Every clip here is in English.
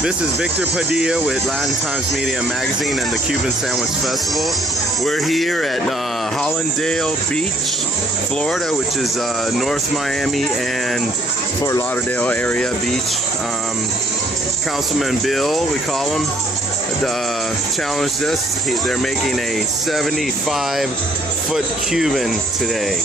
This is Victor Padilla with Latin Times Media Magazine and the Cuban Sandwich Festival. We're here at Hallandale Beach, Florida, which is North Miami and Fort Lauderdale area beach. Councilman Bill, we call him, challenged us. They're making a 75-foot Cuban today.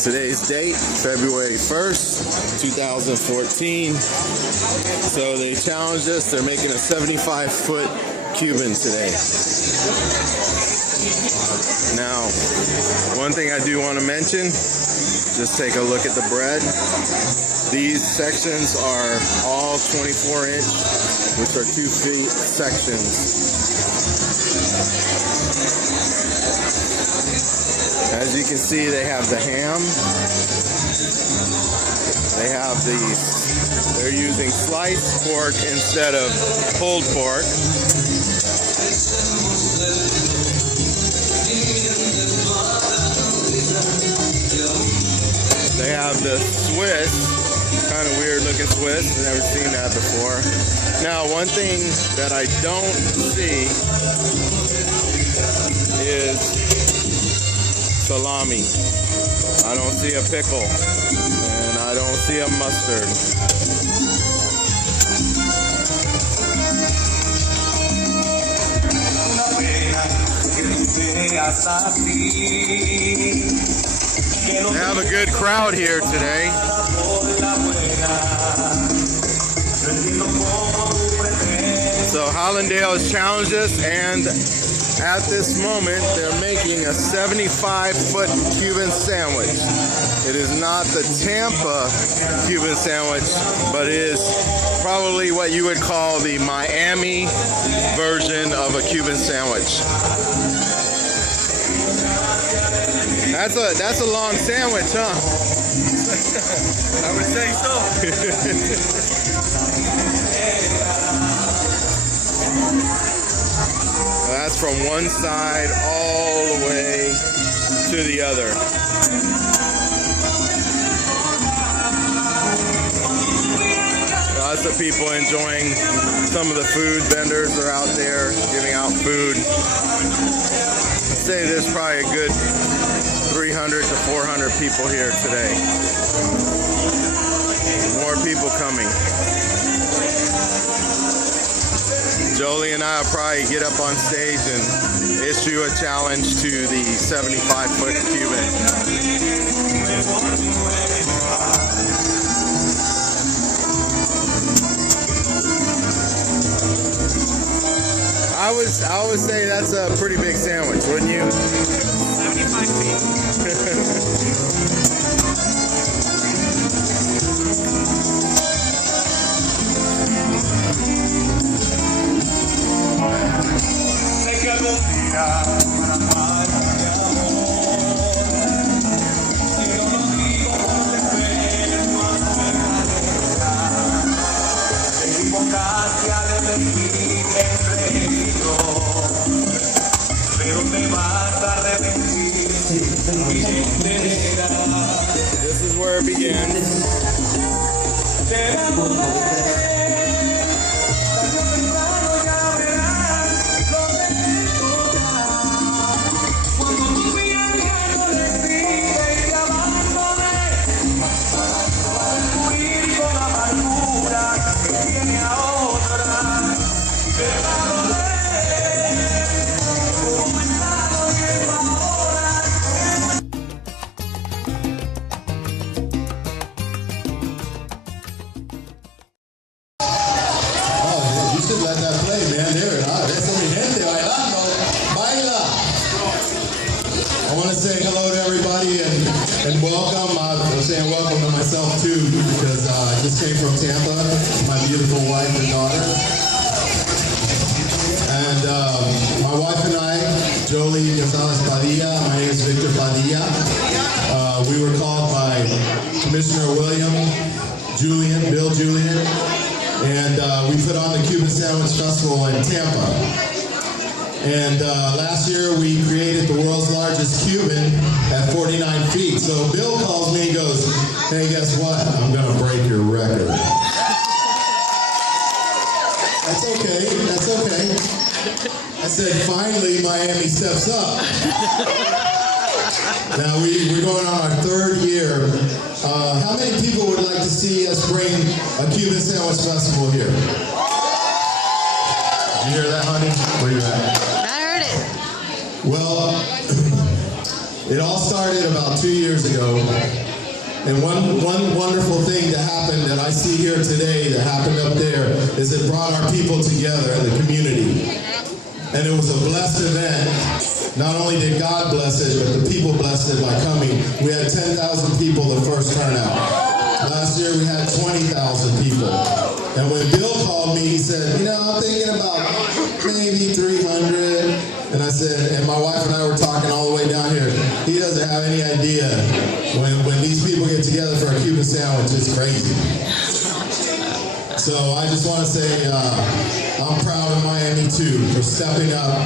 Today's date, February 1st, 2014. So they challenged us. They're making a 75-foot Cuban today. Now, one thing I do want to mention, just take a look at the bread. These sections are all 24-inch, which are 2 feet sections. As you can see, they have the ham. They have they're using sliced pork instead of pulled pork. They have the Swiss, kind of weird looking Swiss. I've never seen that before. Now, one thing that I don't see is salami. I don't see a pickle, and I don't see a mustard. They have a good crowd here today. So Hallandale has challenged us, and at this moment they're making a 75-foot Cuban sandwich. It is not the Tampa Cuban sandwich, but it is probably what you would call the Miami version of a Cuban sandwich. That's a long sandwich, huh? I would say so. That's from one side all the way to the other. Lots of people enjoying some of the food. Vendors are out there giving out food. I'd say there's probably a good 300 to 400 people here today. More people coming. Jolie and I will probably get up on stage and issue a challenge to the 75-foot Cuban. I would say that's a pretty big sandwich, wouldn't you? 75 feet. This is where it begins. Let that play, man. There it is. Eso mi gente bailando. Baila. I want to say hello to everybody and welcome. I'm saying welcome to myself too because I just came from Tampa, my beautiful wife and daughter. And my wife and I, Jolie, Gonzalez-Padilla. My name is Victor Padilla. We were called by Commissioner Bill Jullian. And we put on the Cuban Sandwich Festival in Tampa. And last year we created the world's largest Cuban at 49 feet. So Bill calls me and goes, hey, guess what? I'm going to break your record. That's okay. That's okay. I said, finally, Miami steps up. Now, we're going on our third year. How many people would like to see us bring a Cuban Sandwich Festival here? Did you hear that, honey? Where you at? I heard it. Well, it all started about 2 years ago. And one wonderful thing that happened that I see here today that happened up there is it brought our people together in the community. And it was a blessed event. Not only did God bless it, but the people blessed it by coming. We had 10,000 people the first turnout. Last year we had 20,000 people. And when Bill called me, he said, I'm thinking about maybe 300. And I said, and my wife and I were talking all the way down here. He doesn't have any idea when these people get together for a Cuban sandwich, it's crazy. So I just want to say I'm proud of Miami too for stepping up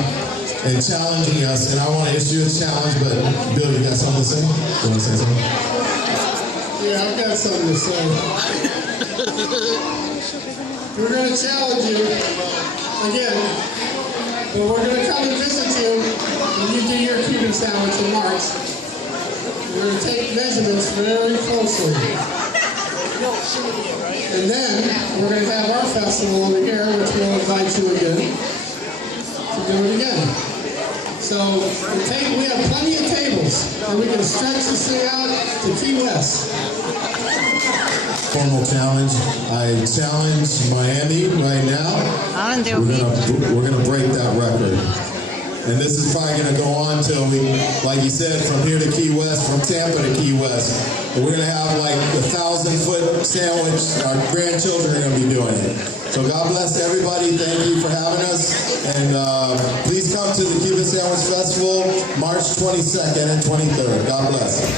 and challenging us. And I want to issue a challenge, but Bill, you got something to say? You want to say something? Yeah, I've got something to say. We're going to challenge you again, but we're going to come and visit you when you do your Cuban sandwich in March. We're going to take measurements very closely. And then we're going to have our festival over here, which we'll invite you again to do it again. So we have plenty of tables, and we can stretch this thing out to Key West. Formal challenge. I challenge Miami right now. We're gonna break that record. And this is probably going to go on till we, like you said, from here to Key West, from Tampa to Key West. And we're going to have like a 1,000-foot sandwich. Our grandchildren are going to be doing it. So God bless everybody. Thank you for having us. And please come to the Cuban Sandwich Festival, March 22nd and 23rd. God bless.